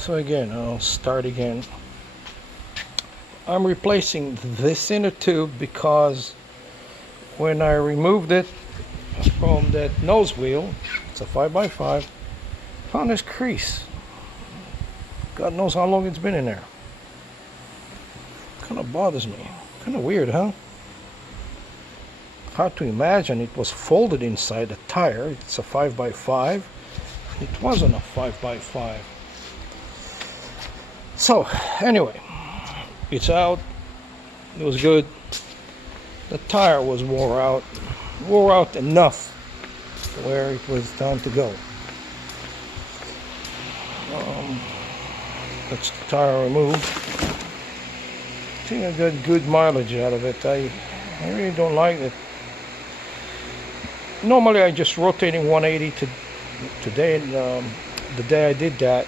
So again, I'll start again. I'm replacing this inner tube because when I removed it from that nose wheel, it's a 5x5, found this crease. God knows how long it's been in there. Kind of bothers me. Kind of weird, huh? Hard to imagine it was folded inside the tire. It's a 5x5. It wasn't a 5x5. So anyway, it's out. It was good. The tire was wore out enough where it was time to go. That's the tire removed. I think I got good mileage out of it. I really don't like it. Normally I just rotating 180 today. The day I did that,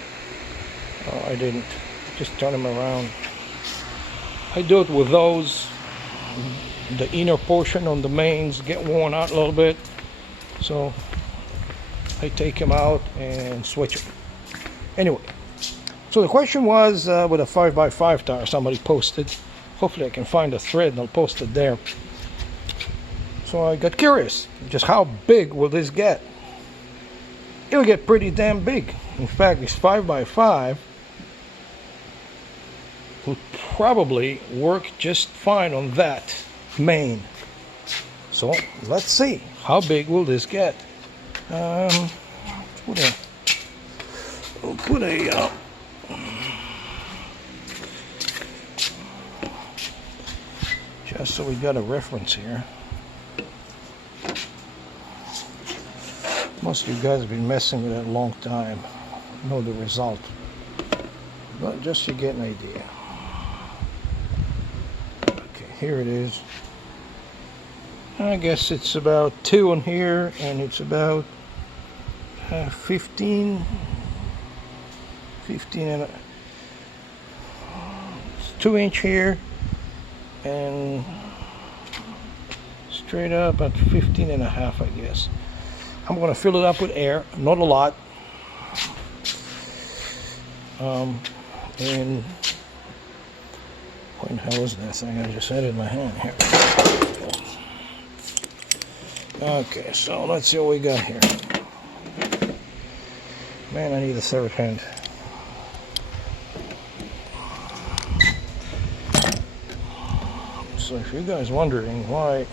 I didn't. Just turn them around. I do it with those. The inner portion on the mains get worn out a little bit, so I take them out and switch them. Anyway, so the question was with a 5x5 tire, somebody posted. Hopefully I can find a thread and I'll post it there. So I got curious, just how big will this get? It'll get pretty damn big. In fact, this 5x5 will probably work just fine on that main. So let's see, how big will this get? We'll put a just so we got a reference here. Most of you guys have been messing with it a long time. Know the result, but just to get an idea. Okay, here it is. I guess it's about 2 on here, and it's about 15 and a 2-inch here, and straight up at 15 and a half, I guess. I'm going to fill it up with air, not a lot. And what the hell is this? I just had it in my hand here. Okay, so let's see what we got here. Man, I need a third hand. So if you guys wondering why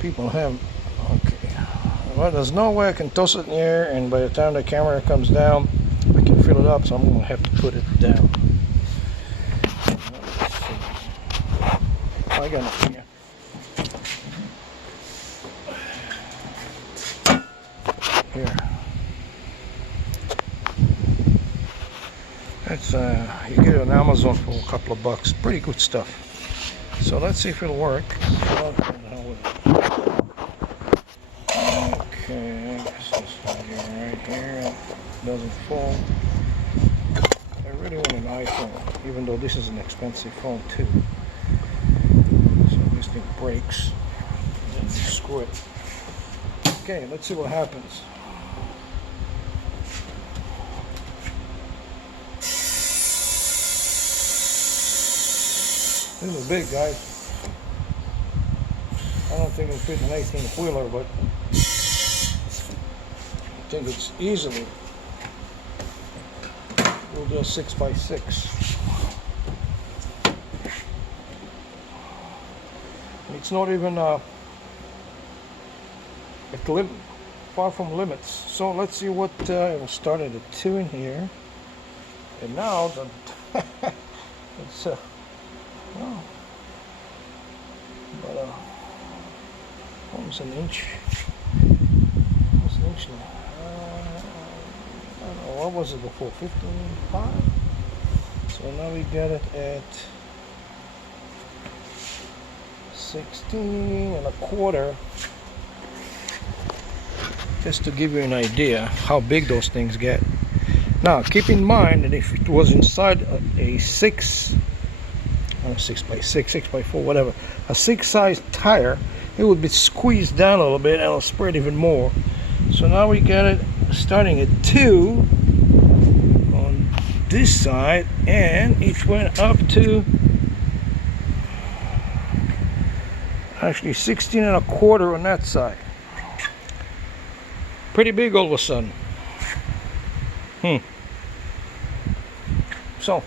people have, well, there's no way I can toss it in the air, and by the time the camera comes down, I can fill it up, so I'm going to have to put it down. I got nothing here. Here. That's, you get it on Amazon for a couple of bucks. Pretty good stuff. So let's see if it'll work. Okay, I guess this one right here doesn't fall. I really want an iPhone, even though this is an expensive phone too. So this thing breaks, then you screw it. Okay, let's see what happens. This is big, guys. I don't think it'll fit an 18-wheeler, but I think it's easily. We'll do a 6x6. It's not even far from limits. So let's see what it'll start at a 2 in here, and now it's well, but almost an inch. What's an inch now? I don't know, what was it before? 15.5. So now we got it at 16.25. Just to give you an idea how big those things get. Now keep in mind that if it was inside a 6x6, 6x4, whatever, a 6 size tire, it would be squeezed down a little bit and it'll spread even more. So now we got it starting at 2. this side, and it went up to actually 16 1/4 on that side. Pretty big all of a sudden. So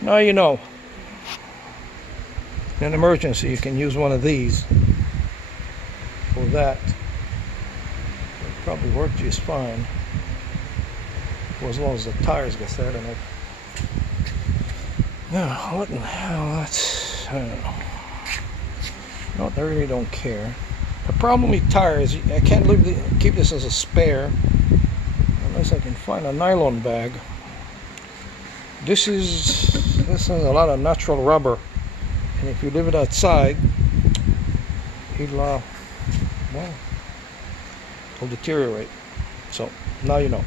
now you know. In an emergency, you can use one of these for that. It'll probably work just fine, for as long as the tires get set in it. Now, what in the hell? That's, I don't know. No, I really don't care. The problem with tires, I can't keep this as a spare unless I can find a nylon bag. This has a lot of natural rubber, and if you leave it outside, it'll deteriorate. So now you know.